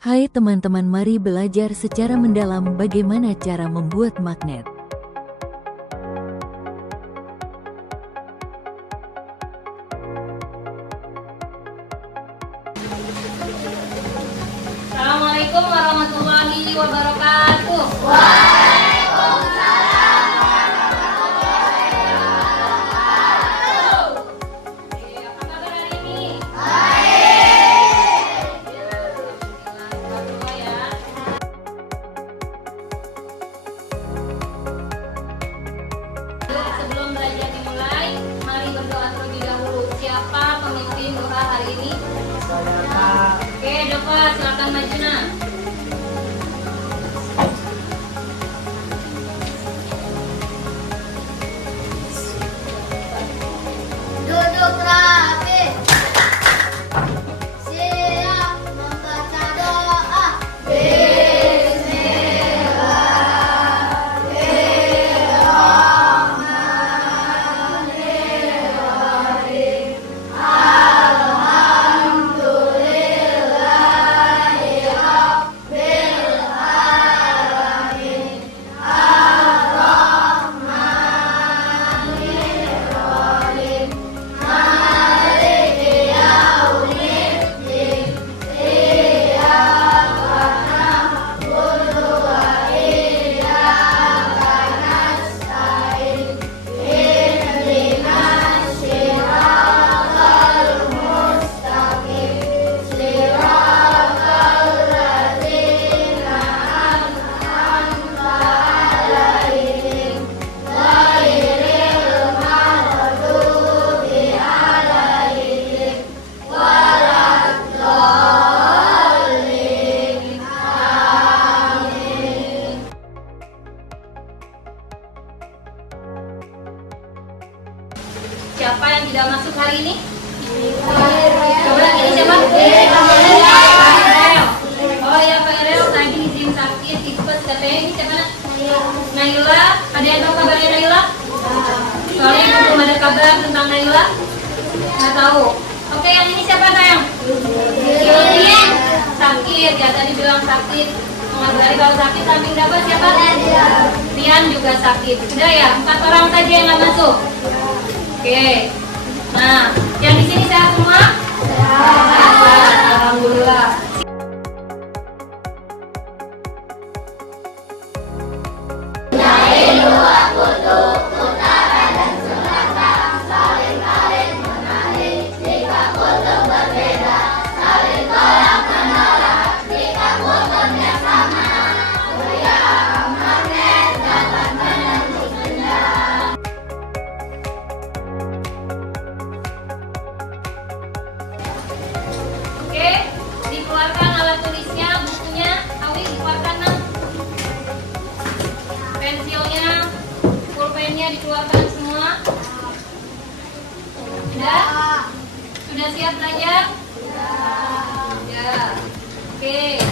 Hai teman-teman, mari belajar secara mendalam bagaimana cara membuat magnet. Assalamualaikum warahmatullahi wabarakatuh. Oke, apa kabar hari ini? Alhamdulillah ya. Sebelum belajar dimulai, mari berdoa terlebih dahulu. Siapa pemimpin doa hari ini? Oke, Dova, silakan maju nah. Duduk rapi. Siap membaca doa. Siapa yang tidak masuk hari ini? Coba lagi siapa? Irel. Oh ya, Pak Irel tadi izin sakit tipes katanya. Ini siapa? Naila. Ada yang tahu kabarnya Naila? Soalnya belum ada kabar tentang Naila. Nggak tahu. Oke, yang ini siapa sayang? Yulien. Sakit ya, tadi bilang sakit. Mengabari kalau sakit samping dapat siapa? Rian juga sakit. Sudah ya, 4 orang saja yang nggak masuk. Oke, nah yang di sini sehat semua? Sehat, alhamdulillah. Oke, dikeluarkan alat tulisnya, bukunya, Awi dikeluarkan nah. Pensilnya, pulpennya dikeluarkan semua. Sudah? Sudah siap belajar? Sudah. Oke.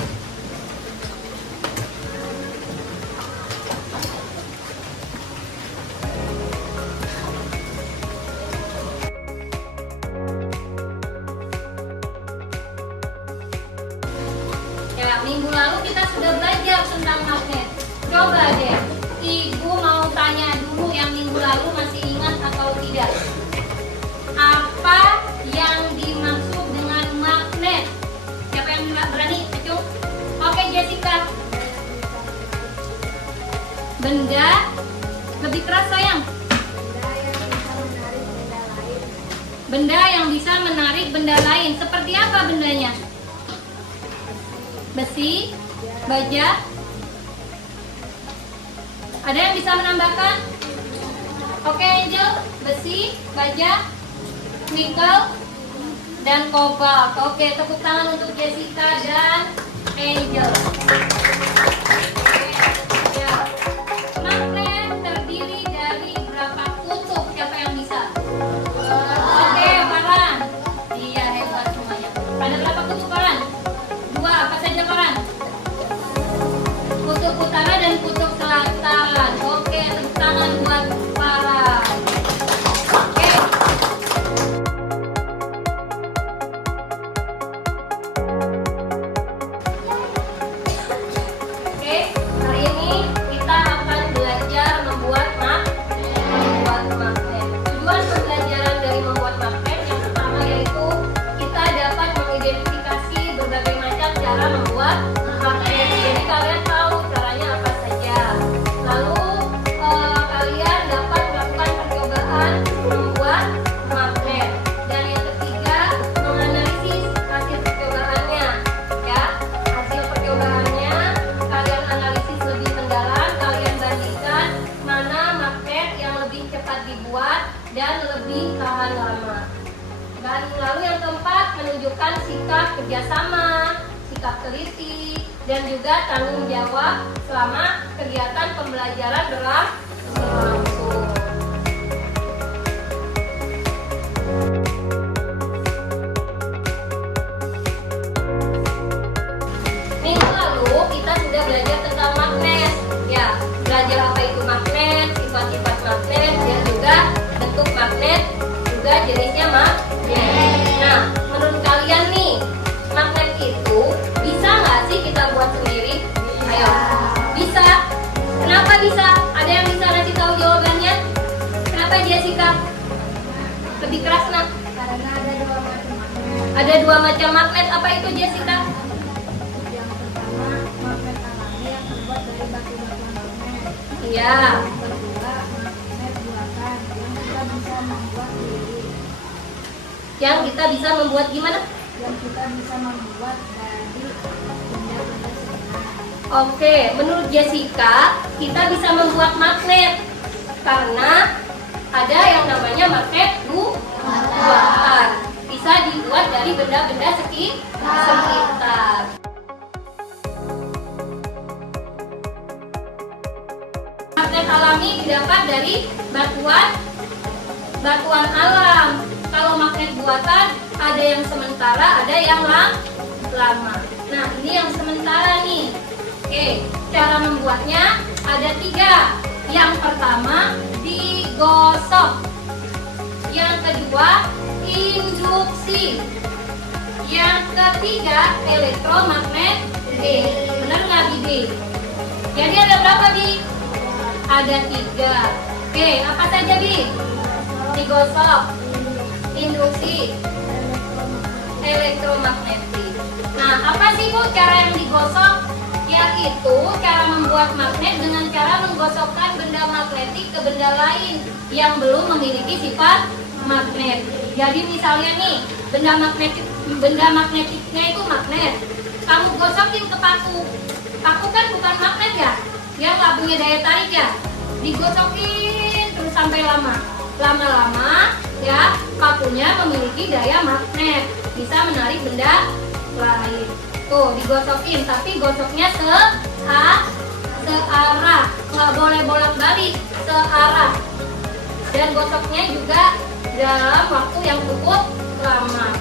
Ya, minggu lalu kita sudah belajar tentang magnet. Coba deh, Ibu mau tanya dulu yang minggu lalu masih ingat atau tidak? Apa yang dimaksud dengan magnet? Siapa yang nggak berani? Ayo. Oke, Jessica. Benda, lebih keras sayang. Benda yang bisa menarik benda lain. Seperti apa bendanya? Besi, baja. Ada yang bisa menambahkan? Oke, Angel, besi, baja, nikel, dan kobalt. Oke, tepuk tangan untuk Jessica dan Angel. Oke, ya. Magnet terdiri dari berapa kutub? Siapa yang bisa? Oke, Farhan. Iya, hebat semuanya. Ada berapa kutub, Farhan? 2, apa saja Farhan? Kutub utara dan kutub selatan. Oke, tepuk tangan buat Farhan. Oke. ini kita akan belajar membuat magnet. Tujuan pembelajaran dari membuat magnet yang pertama yaitu kita dapat mengidentifikasi berbagai macam cara membuat magnet. Jadi kalian tahu caranya apa saja. Lalu kalian dapat melakukan percobaan membuat magnet. Dan yang ketiga, menganalisis hasil percobaannya. Ya, hasil percobaannya kalian analisis lebih mendalam, kalian bandingkan mana magnet yang lebih cepat dibuat dan lebih tahan lama. Dan lalu yang keempat, menunjukkan sikap kerjasama, sikap teliti, dan juga tanggung jawab selama kegiatan pembelajaran berlangsung. Minggu lalu kita sudah belajar tentang magnet. Ya, belajar apa itu magnet, sifat-sifat magnet, dan juga bentuk magnet, juga jenisnya magnet. Nah, menurut kalian nih, magnet itu bisa nggak sih kita buat sendiri? Ayo, bisa. Kenapa bisa? Ada yang bisa ngasih tahu jawabannya? Kenapa Jessica? Lebih keras nak? Karena ada dua macam magnet. Ada dua macam magnet. Apa itu Jessica? Yang pertama magnet alami yang terbuat dari batu-batuan magnet. Iya. Yang kedua magnet buatan yang kita bisa membuat sendiri. Yang kita bisa membuat gimana? Yang kita bisa membuat dari benda-benda sederhana. Oke, menurut Jessica, kita bisa membuat magnet karena ada yang namanya magnet buatan. Bisa dibuat dari benda-benda sekitar. Magnet alami didapat dari batuan alam. Kalau magnet buatan ada yang sementara, ada yang lama. Nah, ini yang sementara nih. Oke, cara membuatnya ada 3. Yang pertama, digosok. Yang kedua, induksi. Yang ketiga, elektromagnetik. Benar nggak, Bibi? Jadi ada berapa, Bi? Ada 3. Oke, apa saja, Bi? Digosok, induksi, elektromagnetik. Nah, apa sih Bu cara yang digosok? Yaitu cara membuat magnet dengan cara menggosokkan benda magnetik ke benda lain yang belum memiliki sifat magnet. Jadi misalnya nih, benda magnetiknya itu magnet. Kamu gosokin ke paku. Paku kan bukan magnet ya? Dia nggak punya daya tarik ya? Digosokin terus sampai lama-lama ya, pakunya memiliki daya magnet, bisa menarik benda lain. Tuh, digosokin, tapi gosoknya searah, nggak boleh bolak-balik, searah. Dan gosoknya juga dalam waktu yang cukup lama.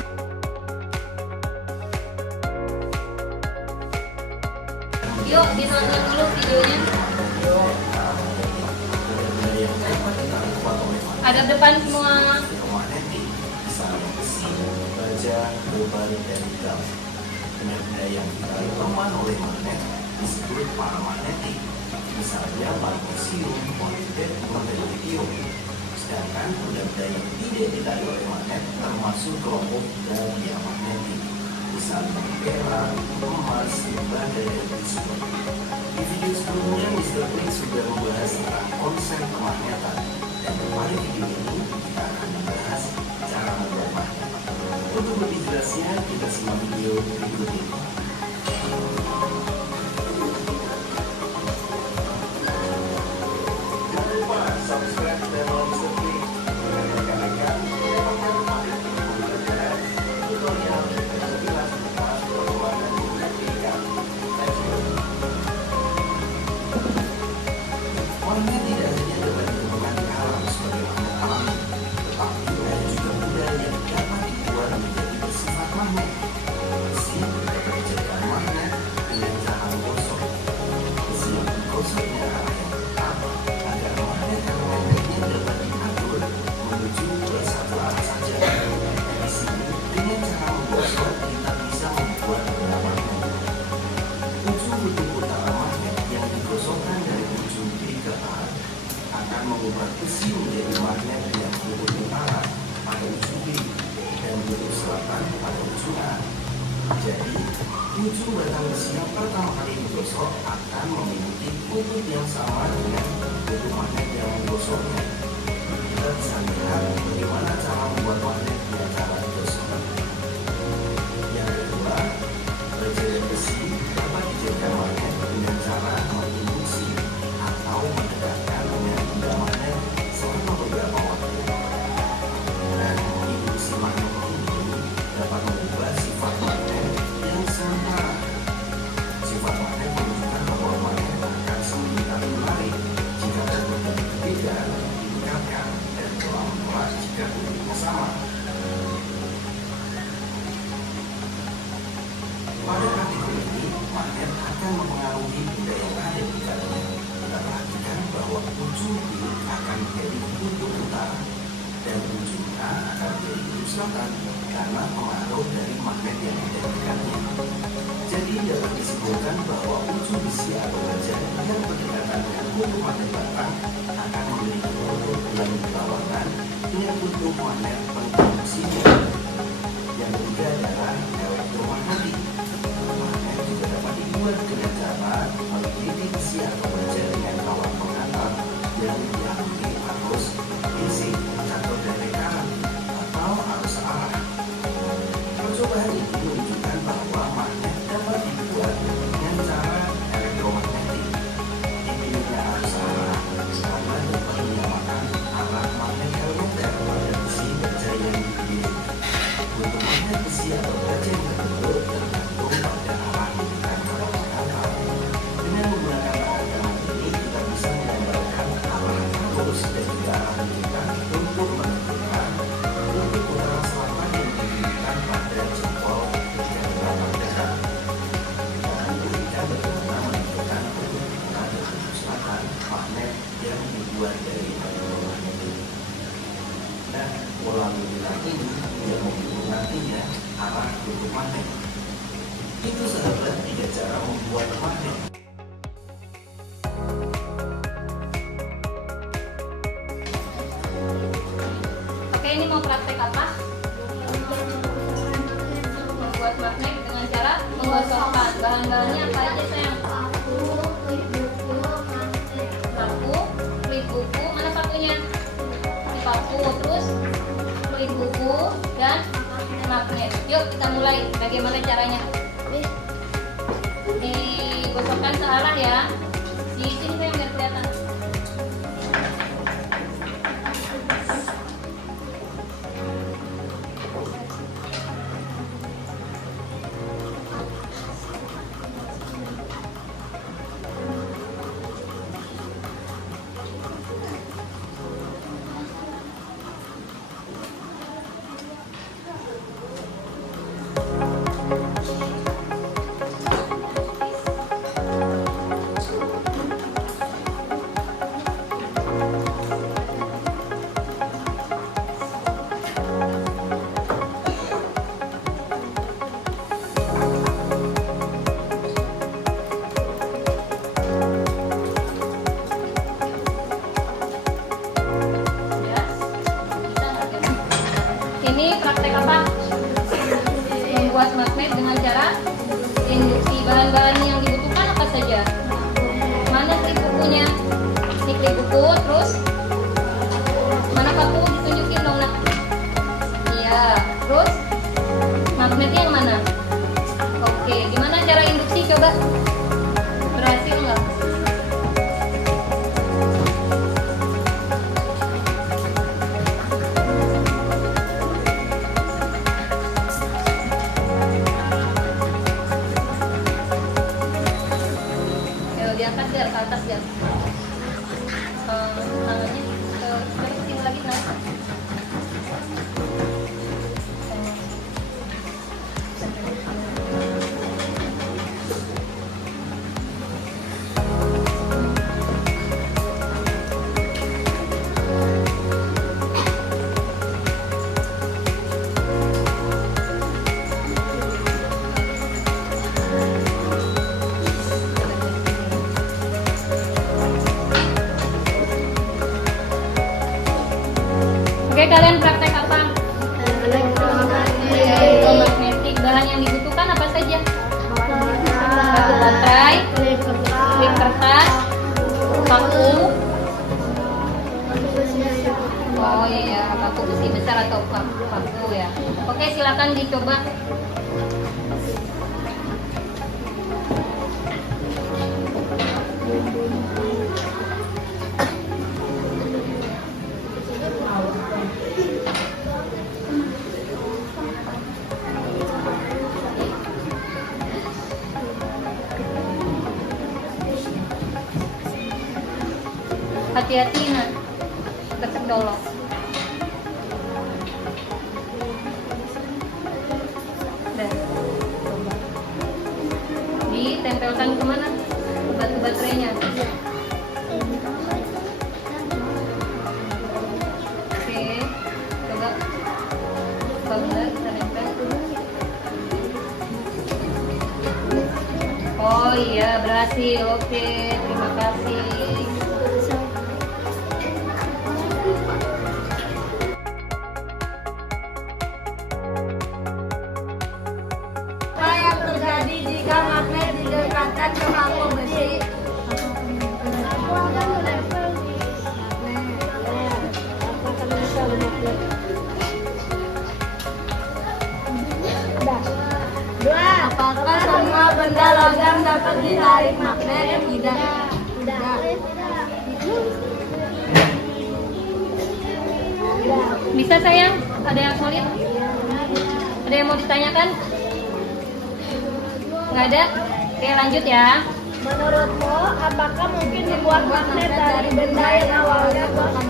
Yuk, ditonton dulu videonya. Ada depan semua. Benda yang ditarik teman oleh magnet disebut paramagnetik. Misalnya magnesium, molybden, dan lithium. Sedangkan benda yang tidak ditarik oleh magnet termasuk kelompok benda diamagnetik. Misalnya perak, emas, baterai, dan bismut. Di video sebelumnya, Mr. Quick sudah membahas tentang konsep kemagnetan. Dan pada video ini kita akan membahas cara membuat magnet. Untuk lebih jelasnya, kita simak video berikut ini. Jangan lupa subscribe channel Mr. Quick dengan rekan-rekan mendapatkan magnet pembelajaran, tutorial, dan sekilas tentang perkembangan elektrika. Thank you. Magnet tidak hanya dapat ditemukan di alam sebagai magnet alami, tetapi ada juga benda yang dapat dibuat menjadi bersifat magnet. Mesin dapat menjadi membuat besi menjadi magnet yang kutub utara pada ujung B dan kutub selatan pada ujung A. Jadi, ujung batang besi yang pertama kali digosok akan memiliki kutub yang sama dengan kutub magnet yang menggosoknya. Kita bisa melihat bagaimana cara membuat magnet dengan cara digosok. Yang kedua, baja besi dapat dijadikan magnet dengan cara menginduksi atau mendekatkan dengan benda magnet selama beberapa waktu. Dan induksi magnet ini dapat mengubah sifat magnet yang sementara. Sifat magnet menunjukkan bahwa magnet akan semakin menarik jika kutubnya berbeda, didekatkan, dan menolak jika kutubnya sama. Pada kategori ini, magnet akan mempengaruhi benda yang ada di dalamnya. Kita perhatikan bahwa ujung B akan menjadi kutub utara dan ujung A akan menjadi kutub selatan karena pengaruh dari magnet yang ada di dekatnya. Jadi dapat disimpulkan bahwa ujung besi atau baja yang berdekatan dengan kutub magnet batang akan memiliki kutub yang berlawanan dengan kutub magnet penginduksinya. Yang ketiga adalah elektromagnetik. Magnet juga dapat dibuat dengan cara mengikuti besi atau baja dengan kawat pengantar yang diakui arus DC atau direct current atau arus arah. Percobaan ini menunjukkan bahwa magnet dapat dibuat dengan cara elektromagnetik. Dipilihnya arus arah karena dapat menyamakan arah magnet elementer pada besi baja yang dipilih. Untuk magnet besi atau baja yang terbentuk tergantung pada arah yang diberikan kawat pengantar. Dengan menggunakan arah ini kita bisa menggambarkan arah arus dan juga arah lingkaran untuk menentukan kutub utara selatan yang diberikan pada jempol ketika terlalu dekat. Dan diberikan bagaimana menentukan kutub utara dan kutub selatan magnet yang dibuat dari elektromagnetik. Nah, pola lingkaran ini yang membentuk nantinya arah kutub magnet. Itu sahabat 3 cara membuat magnet. Oke, ini mau praktek apa? Membuat magnet dengan cara menggosokkan. Bahan-bahannya apa aja sayang? Paku, klip buku, mana pakunya? Paku, terus klip buku dan magnet. Yuk kita mulai. Bagaimana caranya? Digosokkan searah ya. Di sini saya biar kelihatan. Ini praktek apa? Membuat magnet dengan cara induksi. Bahan-bahan yang dibutuhkan apa saja? Mana klip bukunya? Ini klip buku, terus mana paku? Ditunjukin dong nak. Iya, terus magnetnya yang mana? Oke, gimana cara induksi coba? Berhasil nggak? Diangkat biar ke atas ya. Tangannya ke sini lagi nah. spray, klip kertas, paku. Oh iya, paku besi besar atau paku ya. Oke, silakan dicoba. Hati-hati nak, dekat dolok. Udah, coba. Ditempelkan kemana? Batu baterainya. Oke, coba. Coba kita nempel. Oh iya, berhasil. Oke, terima kasih. Apa yang terjadi jika magnet didekatkan ke paku besi? Dua. Apakah semua benda logam dapat ditarik magnet? Tidak. Bisa sayang? Ada yang sulit? Ada yang mau ditanyakan? Nggak ada? Oke, lanjut ya. Menurutmu, apakah mungkin dibuat magnet dari benda yang awalnya kosong?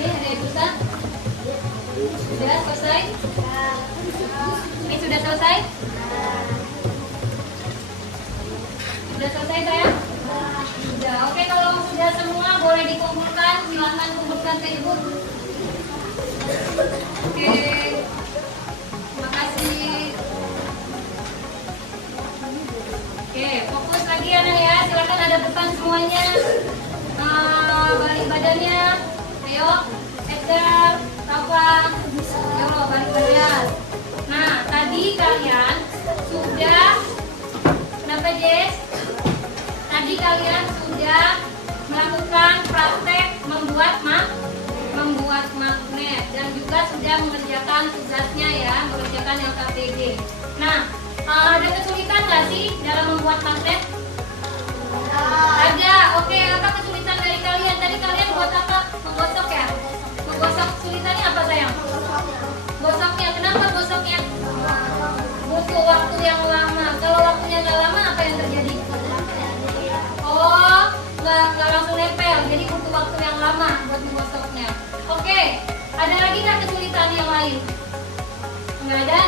Ini ada yang bisa? Sudah selesai? Ini sudah selesai? Sudah selesai sayang? Sudah. Oke, kalau sudah semua boleh dikumpulkan. Silakan kumpulkan ke ibu. Oke. Terima kasih. Oke, fokus lagi ya Nak ya. Silakan ada depan semuanya. Balik badannya. Ayo, Edgar, Rafa. Ayo balik badan. Nah, tadi kalian sudah, kenapa Jess? Tadi kalian sudah melakukan praktek membuat magnet dan juga sudah mengerjakan tugasnya ya, mengerjakan yang KTG. Nah, ada kesulitan nggak sih dalam membuat magnet? Ada. Oke, apa kesulitan dari kalian? Tadi kalian buat apa? Menggosok ya? Menggosok, kesulitannya apa sayang? Gosoknya. Kenapa gosoknya? Butuh waktu yang lama. Kalau waktunya nggak lama, apa yang terjadi? Oh, nggak langsung nempel. Jadi butuh waktu yang lama buat menggosoknya. Oke, ada lagi nggak kesulitan yang lain? Nggak ada?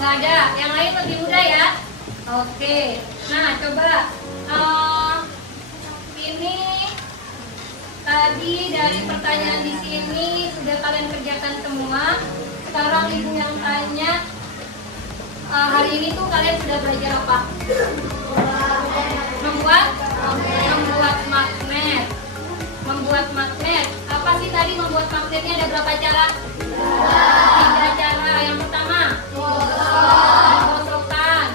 Nggak ada. Yang lain lebih mudah ya? Oke. Nah, coba. Ini tadi dari pertanyaan di sini sudah kalian kerjakan semua. Sekarang ibu yang tanya, hari ini tuh kalian sudah belajar apa? Membuat magnet. Membuat magnet. Apa sih tadi membuat magnetnya? Ada berapa cara? 3 cara. Yang pertama, gosokkan.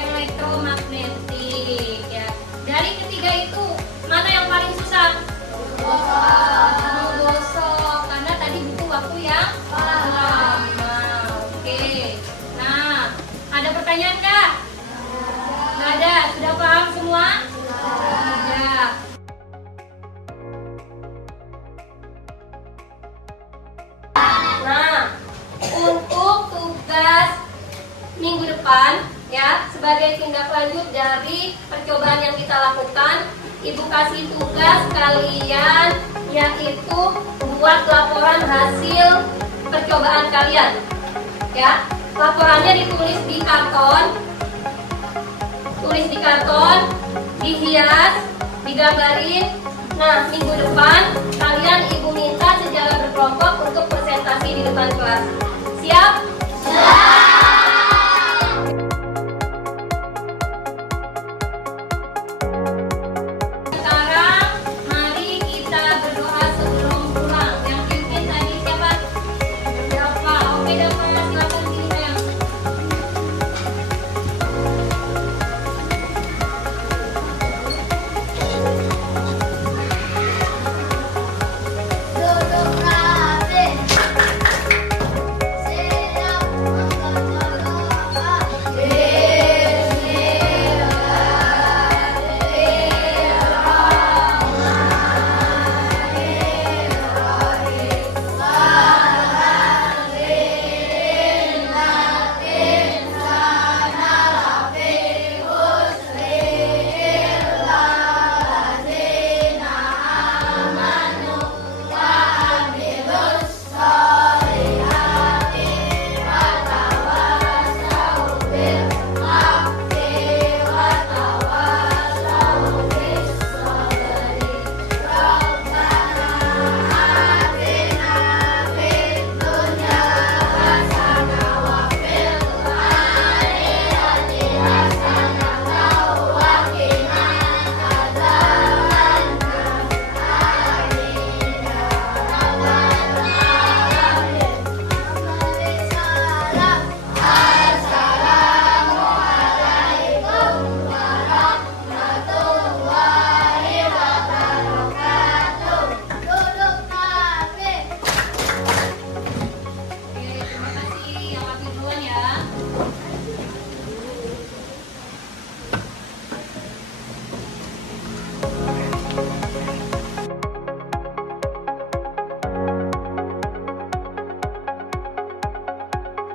Elektromagnetik ya. Dari ketiga itu mana yang paling susah? Menggosok, karena tadi butuh waktu yang lama. Oke. Nah, ada pertanyaan nggak? Nggak ada. Sudah paham semua? Sudah. Nah, untuk tugas minggu depan ya, sebagai tindak lanjut dari percobaan yang kita lakukan, ibu kasih tugas kalian yaitu buat laporan hasil percobaan percobaan kalian. Ya, laporannya ditulis di karton, dihias, digambarin. Nah, minggu depan kalian ibu minta secara berkelompok untuk presentasi di depan kelas. Siap?